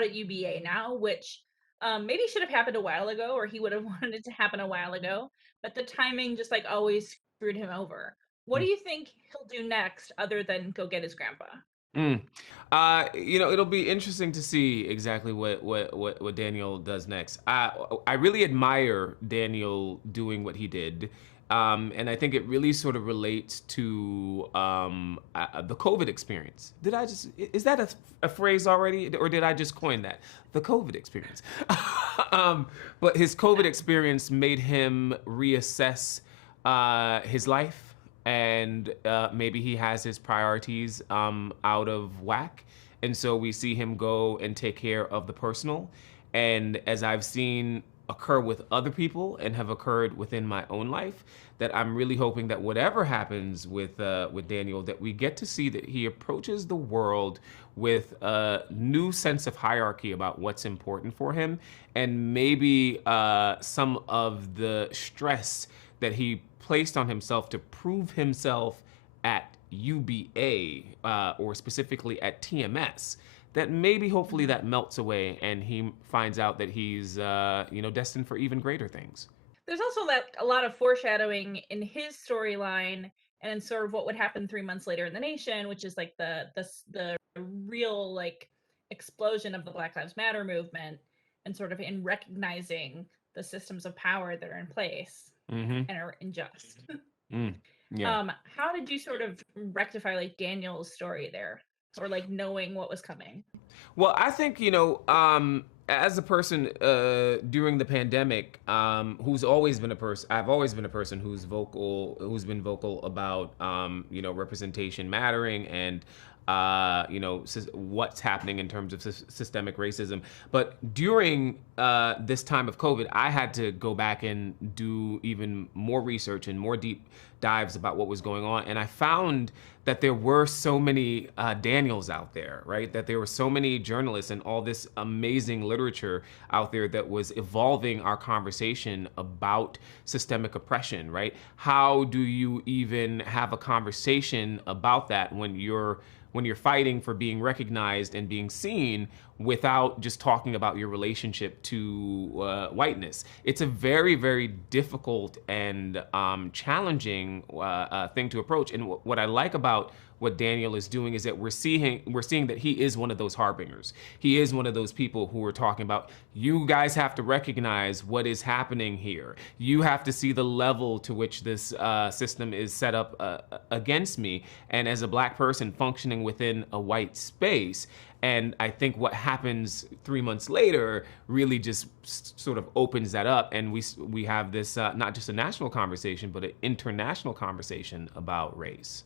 out at UBA now, which maybe should have happened a while ago, or he would have wanted it to happen a while ago. But the timing just like always screwed him over. What do Mm. you think he'll do next other than go get his grandpa? Mm. It'll be interesting to see exactly what Daniel does next. I really admire Daniel doing what he did, and I think it really sort of relates to the COVID experience. Did I just is that a phrase already, or did I just coin that? The COVID experience. But his COVID experience made him reassess his life, and maybe he has his priorities out of whack. And so we see him go and take care of the personal. And as I've seen occur with other people and have occurred within my own life, that I'm really hoping that whatever happens with Daniel, that we get to see that he approaches the world with a new sense of hierarchy about what's important for him, and maybe some of the stress that he placed on himself to prove himself at UBA, or specifically at TMS, that maybe hopefully Mhm. that melts away and he finds out that he's destined for even greater things. There's also that a lot of foreshadowing in his storyline and in sort of what would happen 3 months later in the nation, which is like the real like explosion of the Black Lives Matter movement, and sort of in recognizing the systems of power that are in place Mm-hmm. and are unjust. Mm. Yeah. How did you sort of rectify like Daniel's story there, or like knowing what was coming? Well, I think, as a person during the pandemic, who's always been a person, I've always been a person who's been vocal about, representation mattering, and, what's happening in terms of systemic racism. But during this time of COVID, I had to go back and do even more research and more deep dives about what was going on. And I found that there were so many Daniels out there, right? That there were so many journalists and all this amazing literature out there that was evolving our conversation about systemic oppression, right? How do you even have a conversation about that when you're fighting for being recognized and being seen without just talking about your relationship to whiteness? It's a very, very difficult and challenging thing to approach. And what I like about what Daniel is doing is that we're seeing that he is one of those harbingers. He is one of those people who are talking about, you guys have to recognize what is happening here. You have to see the level to which this system is set up against me, and as a black person functioning within a white space. And I think what happens 3 months later really just sort of opens that up, and we have this not just a national conversation, but an international conversation about race.